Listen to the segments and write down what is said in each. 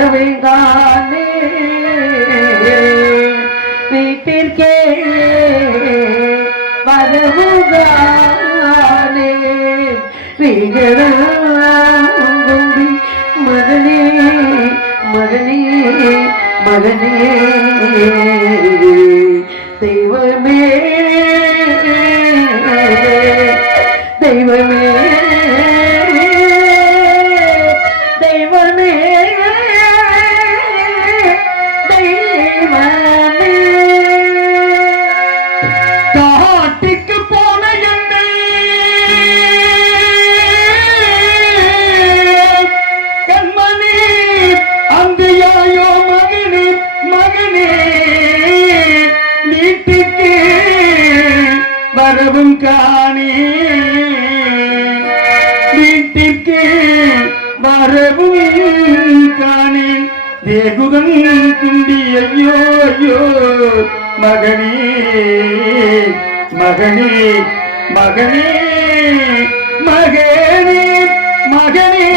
பறவைதானே வீட்டிற்கே வரவுதானே? வீரங்கி மகனே மகனே மகனே. தெய்வமே தெய்வமே. போதும் காணே. வீட்டிற்கு வரவும் காணேன் தேகுதன் குண்டி ஐயோ ஐயோ மகனே மகனே மகனே மகனே மகனே.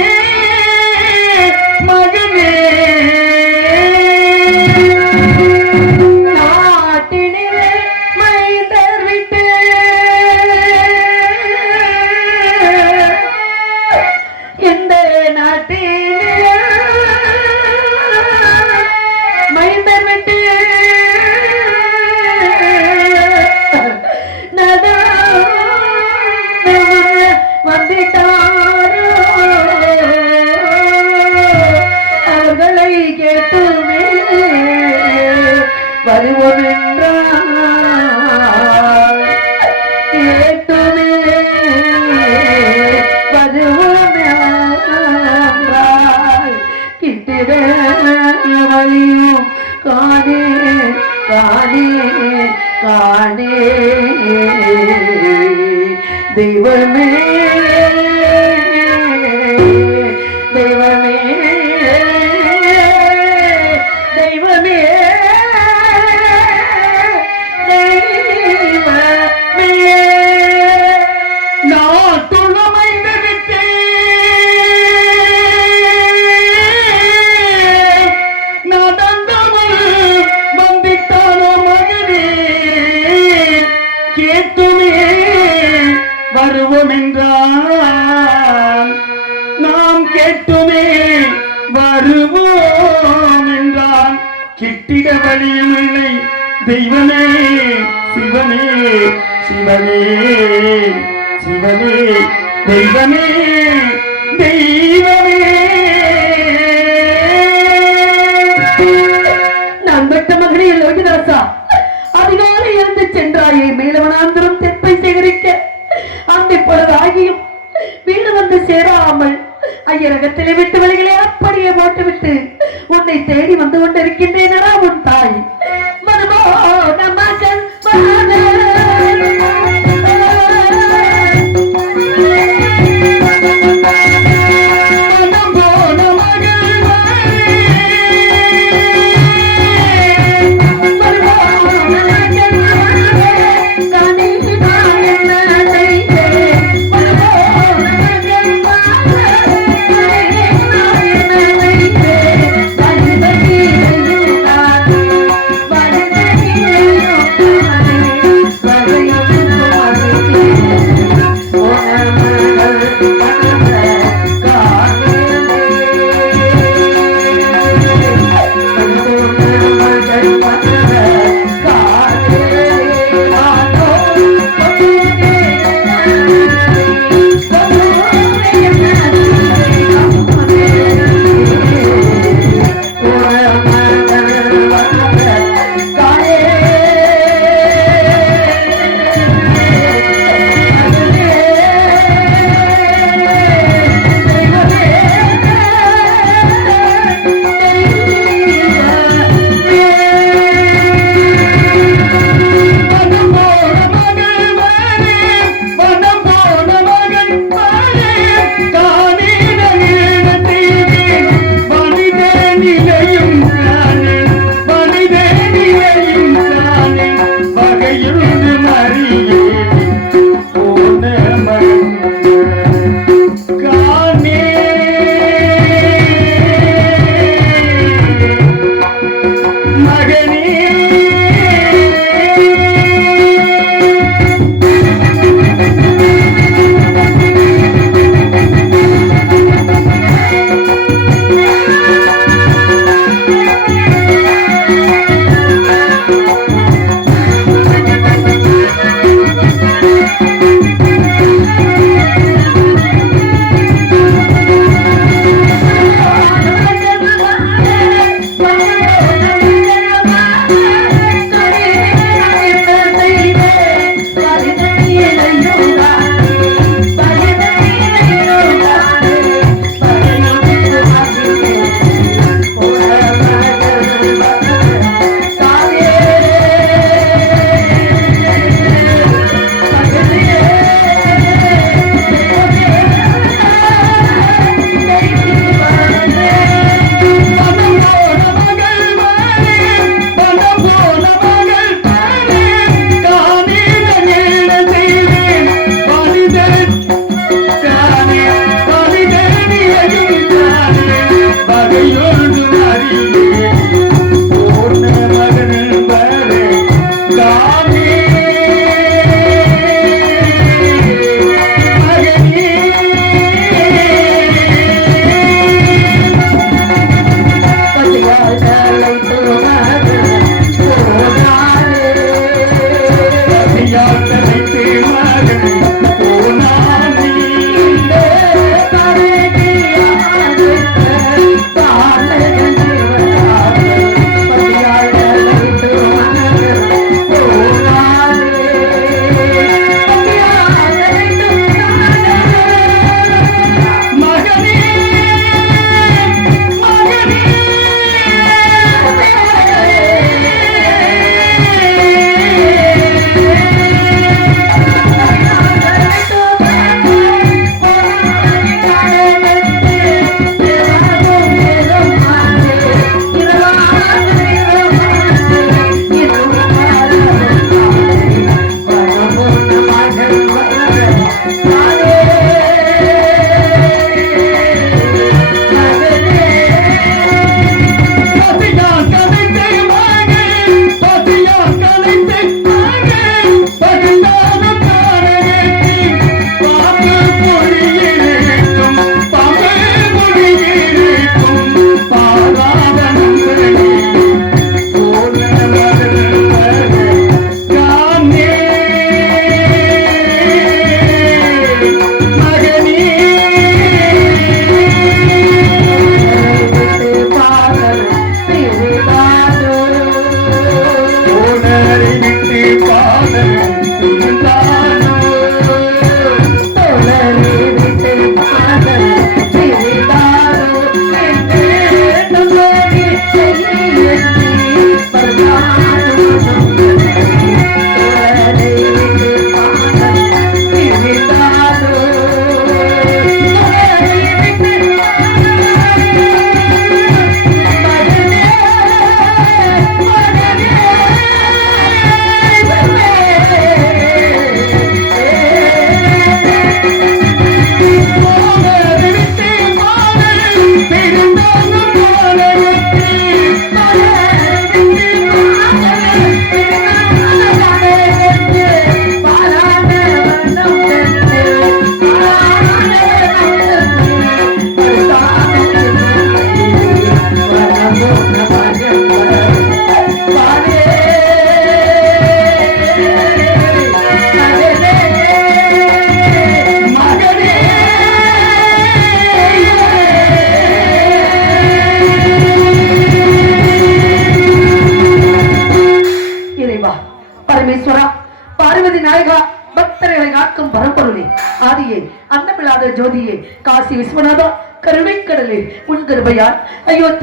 வந்து சேராமல் ஐயரகத்திலே விட்டு வழிகளை அப்படியே போட்டுவிட்டு உன்னை தேடி வந்து கொண்டிருக்கின்றேனா உன் தாய். மனமோ நம்ம de Maria. அழைத்த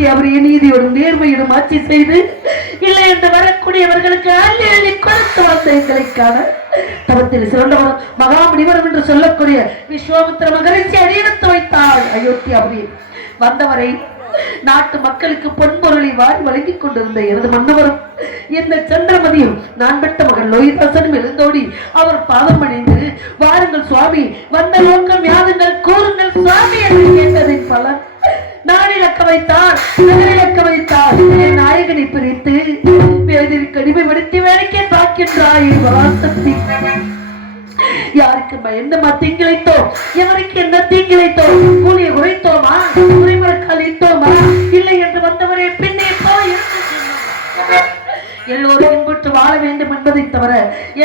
அயோத்தியாவுடைய நீதியோடும் நேர்மையிடும் ஆட்சி செய்து இல்லை என்று வரக்கூடியவர்களுக்கு அள்ளி அள்ளி கொடுத்து வந்த எங்களை காண தவத்தில் சிறந்தவரும் மகாமுனிவரும் என்று சொல்லக்கூடிய விஸ்வாமித்திர மகரிஷி அடியெடுத்து வைத்தாள் அயோத்தியாவுடைய வந்தவரை நாட்டு மக்களுக்கு பொன்பொருளை வாரி வழங்கிக் கொண்டிருந்த எனது மன்னவரும் இந்த சந்திரமதியும் நான் பெற்ற மகன் லோகிதாசனும் எழுந்தோடி அவர் பாதம் அணிந்து வாருங்கள் சுவாமி வந்த நோக்கம் யாதுங்கள் கூறுங்கள் சுவாமி என்று கேட்டதின் பலன் நான் இழக்க வைத்தார். நகர் இழக்க வைத்தார். என் நாயகனை பிரித்து வேதில் கடிமைப்படுத்தி வேடிக்கை பார்க்கின்றாய். வராசக்தி யாருக்கு பயந்தமா தீங்கிழைத்தோ? எவருக்கு என்ன தீங்கிழைத்தோ? கூலியை உழைத்தோமா உரிமரக்கால் இட்டோமா இல்லை என்று வந்தவரே பின்னே போய் என்று சொன்னார். எல்லோரும் இன்புற்று வாழ வேண்டும் என்பதை தவிர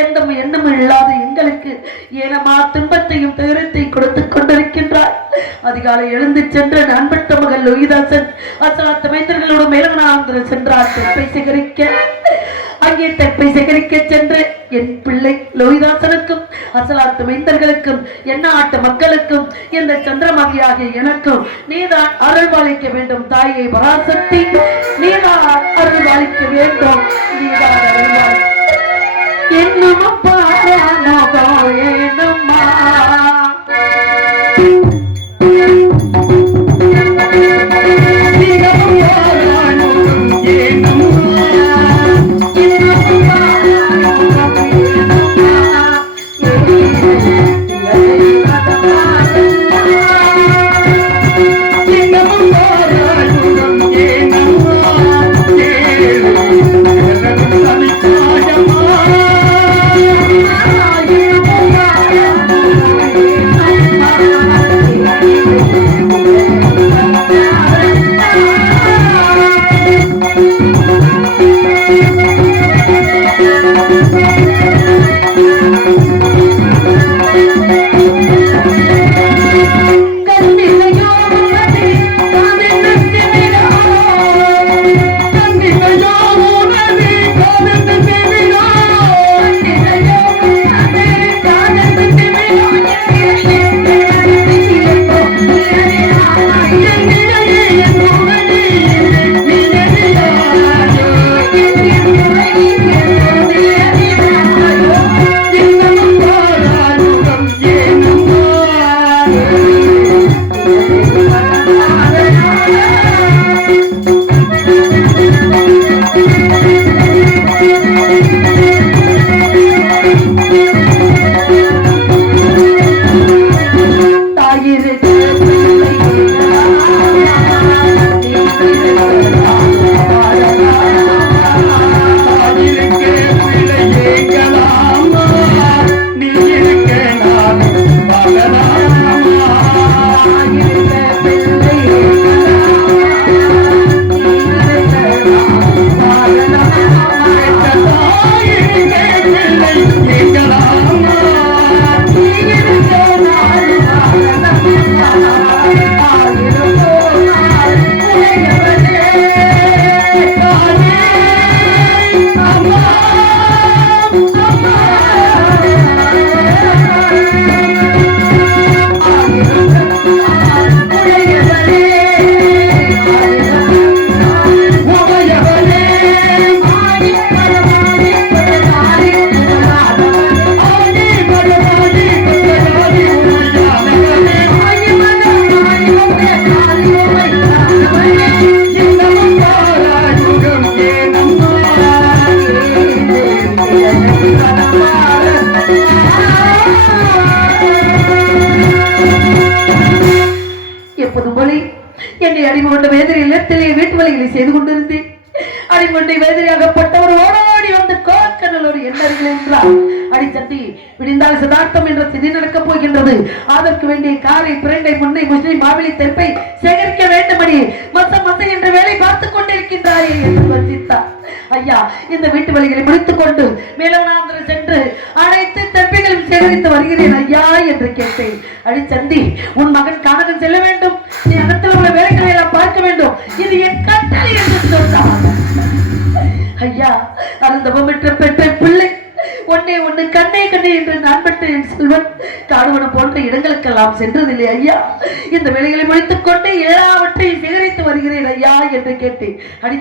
எந்த எண்ணமும் இல்லாத எங்களுக்கு ஏனமா துன்பத்தையும் துயரத்தை கொடுத்துக் கொண்டிருக்கின்றார் அதிகாலை எழுந்து சென்ற நண்பட்ட மகள் லோகிதாசன் அசலாத்த மைந்தர்களோடு மேலவனாந்திர சென்றார். தெப்பை சேகரிக்க அங்கே தெப்பை சேகரிக்க சென்று என் பிள்ளை லோகிதாசனுக்கும் அசலாத்து மைந்தர்களுக்கும் என்ன ஆட்டு மக்களுக்கும் இந்த சந்திரமகியாகிய எனக்கும் நீதான் அருள்பாலிக்க வேண்டும் தாயை பராசக்தி. நீதான் அருள்பாலிக்க வேண்டும். நீதான் அருள்பாலி என்னும் பாரானோ என்னம்மா இந்த வீட்டு வழிகளை முடித்துக் கொண்டு மேலவனாந்திரம் சென்று அனைத்து தெற்பிகளும் சேகரித்து வருகிறேன் ஐயா என்று கேட்டேன். அடி சந்தி உன் மகன் கானகம் செல்ல வேண்டும். நீ அகத்தில் உள்ள வேலைகளை எல்லாம் பார்க்க வேண்டும். இது என் கட்டளை என்று சொன்னார் ஐயா அருந்தவம் பெற்ற பெற்ற பிள்ளை. ஒன்னே ஒன்று கண்ணே கண்ணே என்று நான் என் செல்வன் காடுவனம் போன்ற இடங்களுக்கெல்லாம் சென்றதில்லை ஐயா. இந்த வேலைகளை முடித்துக் கொண்டு எல்லாவற்றையும் சேகரித்து வருகிறேன் ஐயா என்று கேட்டேன். அடி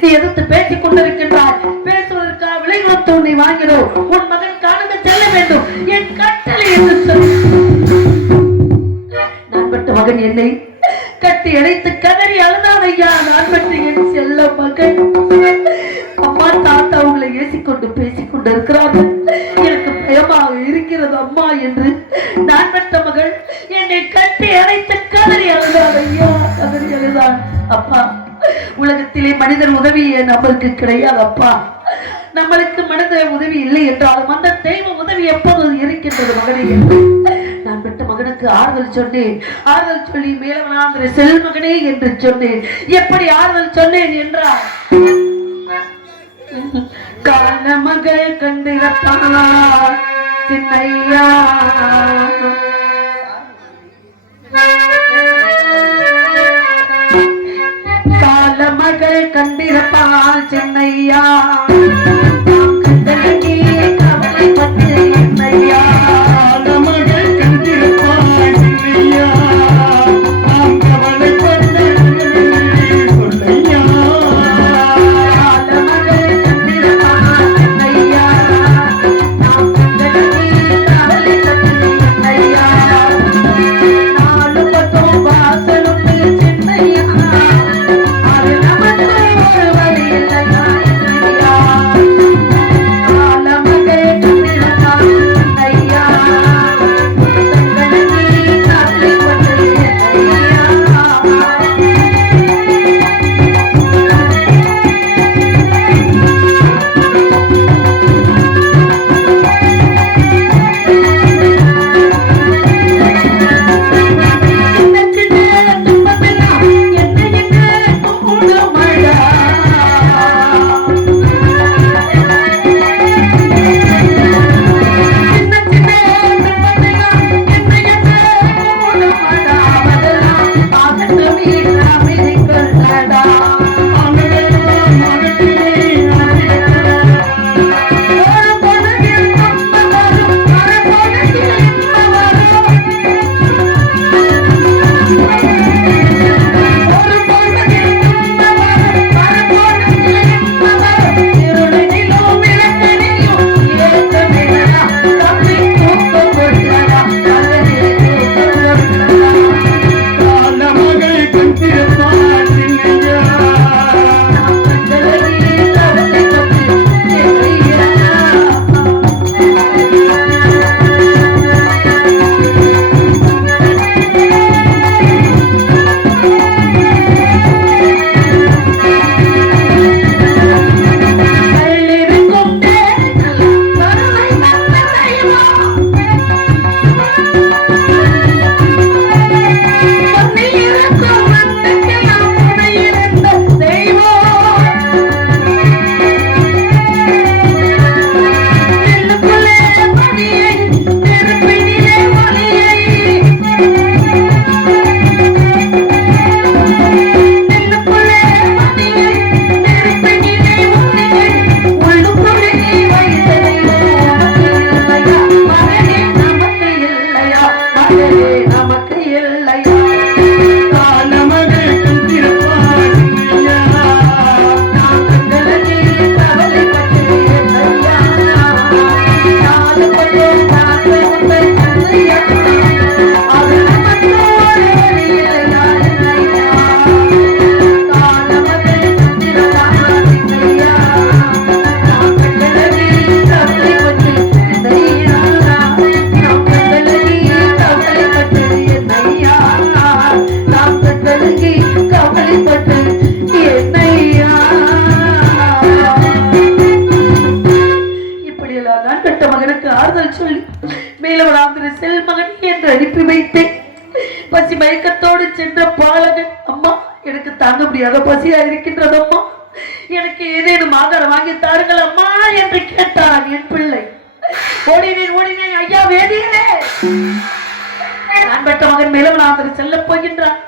நீ எதிர்த்து பேசிக் கொண்டிருக்கின்றாய். பேசுவதற்காக விலை கொடுத்து உன்னை வாங்கினோம் உன் மகன் காணுங்க செல்ல வேண்டும். என் கட்டளை என்று சொல். நான் மகன் என்னை கட்டி அடைத்து கதறி அழுதான் ஐயா. நான் பற்றி என் செல்ல மகன் அம்மா தாத்தா உங்களை ஏசிக்கொண்டு பேசிக்கொண்டு இருக்கிறார்கள் எனக்கு பயமாக இருக்கிறது அம்மா என்று நான் பெற்ற மகள் என்னை கட்டி அடைத்து கதறி அழுதான் ஐயா. கதறி அழுதான் அப்பா உலகத்திலே மனிதர் உதவி நம்மளுக்கு கிடையாது அப்பா. நம்மளுக்கு மனித உதவி இல்லை என்றாலும் அந்த தெய்வ உதவி எப்போது இருக்கின்றது மகனே என்று பெற்ற மகனுக்கு ஆறுதல் சொன்னேன். ஆறுதல் சொல்லி மேலவனாந்திர செல்மகனே என்று சொன்னேன். எப்படி ஆறுதல் சொன்னேன் என்றார் கால மகள் கண்டிருப்பார் சின்னையா. கால மகள் கண்டிருப்பாள் சென்னையா. என்று கேட்டான் என் பிள்ளை. ஓடினேன் ஓடினேன் ஐயா வேதியரே நான் பெற்ற மகன் மேலவனாந்திர செல்ல போகின்றான்.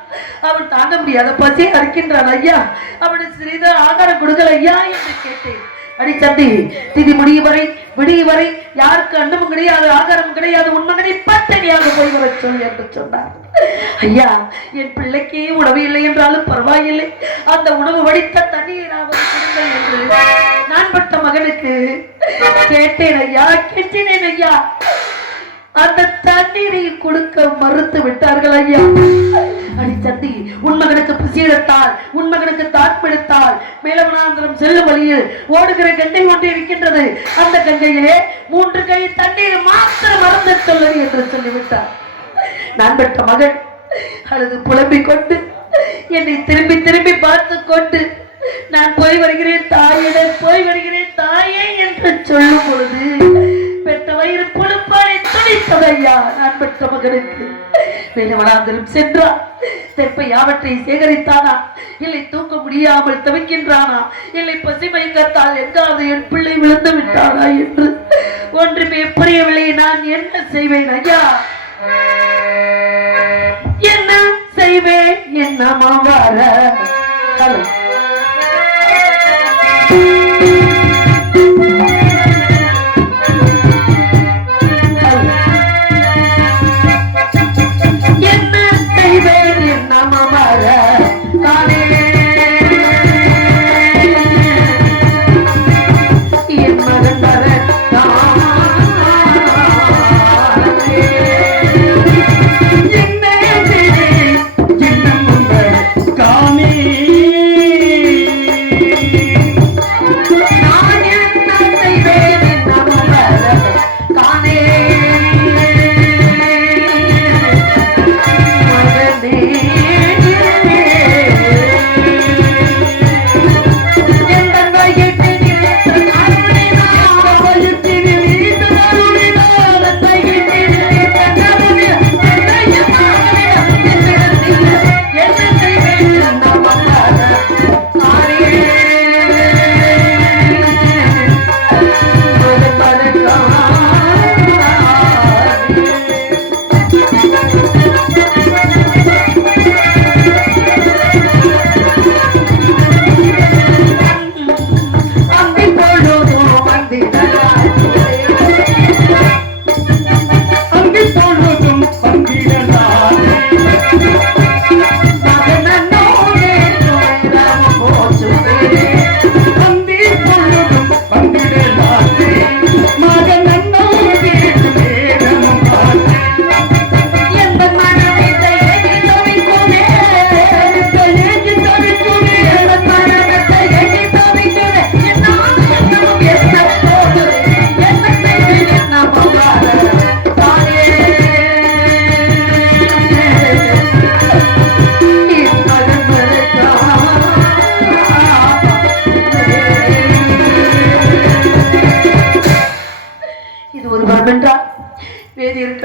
அவன் தாங்க முடியாத பசி அறுக்கின்றான் ஐயா. அவனுக்கு சிறிது ஆகாரம் கொடுக்கல ஐயா என்று கேட்டேன். அடி சந்தி திதி முடியும் வரை விடிய வரை யாருக்கு அன்னமும் கிடையாது ஆகாரம் கிடையாது உண்மை மகனை பட்டணியாக போய் வர சொல் என்று சொன்னார். ஐயா என் பிள்ளைக்கே உணவு இல்லை என்றாலும் பரவாயில்லை. அந்த உணவு வடித்த தண்ணீராவது கொடுங்கள் என்று நான் பட்ட மகனுக்கு கேட்டேன் ஐயா கேட்டேன் ஐயா. அந்த தண்ணீரை கொடுக்க மறுத்து விட்டார்கள் ஐயா. அடி சந்தி உன் மகனுக்கு பசியெடுத்தால் உன் மகனுக்கு தாட்பெடுத்தால் மேலவனாந்திரம் செல்லும் வழியில் ஓடுகிற கங்கை ஒன்று இருக்கின்றது. அந்த கங்கையிலே மூன்று கை தண்ணீர் மாத்திரம் மறந்து சொல்லது என்று சொல்லிவிட்டார். நான் பெற்ற மகன் புலம்பிக் கொண்டு என்னை திரும்பி திரும்பி பார்த்து கொண்டு நான் போய் வருகிறேன் தாயிட போய் வருகிறேன் தாயே என்று சொல்லும் பொழுது பெற்ற வயிறு புழுப்பாலை துணித்ததையா நான் பெற்ற மகனுக்கு வேலவனாந்திரம் சென்றார் தெற்பை யாவற்றை சேகரித்தானா? இல்லை தூக்க முடியாமல் தவிக்கின்றானா? இல்லை பசி கத்தால் எங்காவது என் பிள்ளை விழுந்து விட்டானா என்று ஒன்றுமே புரியவில்லை. நான் என்ன செய்வேன் ஐயா? என்ன செய்வேன் என்னமா வர?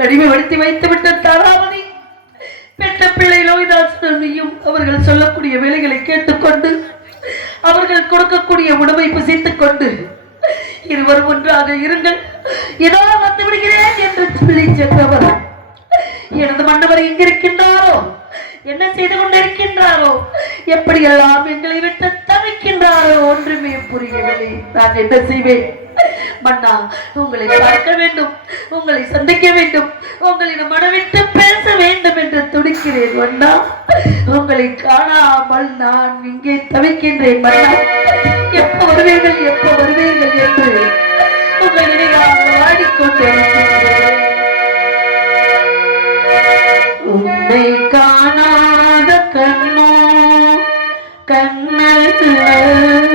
வேதியர் வைத்துவிட்ட வைத்து விட்ட தாராமணி பெற்ற பிள்ளை லோகிதாசனையும் அவர்கள் சொல்லக்கூடிய வேலைகளை கேட்டுக்கொண்டு அவர்கள் கொடுக்கக்கூடிய உணவை புசித்துக் கொண்டு இருவரும் ஒன்றாக இருங்கள். இதோ வந்து விடுகிறேன் என்று சொல்லி சென்றவர் எனது மன்னவர் எங்கிருக்கின்றாரோ? என்ன செய்து கொண்டிருக்கின்றாரோ? எப்படியெல்லாம் எங்களை விட்டு தவிக்கின்றாரோ ஒன்றுமே புரியவில்லை. நான் என்ன செய்வேன்? மன்னா உங்களை பார்க்க வேண்டும். உங்களை சந்திக்க வேண்டும். உங்களிடம் மனவிட்டு பேச வேண்டும் என்று துடிக்கிறேன் மன்னா. உங்களை காணாமல் நான் இங்கே தவிக்கின்றேன் மன்னா. எப்ப வருவீர்கள்? எப்ப வருவீர்கள் என்று உங்கள் நினைவாக வாடிக்கொண்டிருக்கிறேன் காணாத கண்ணோ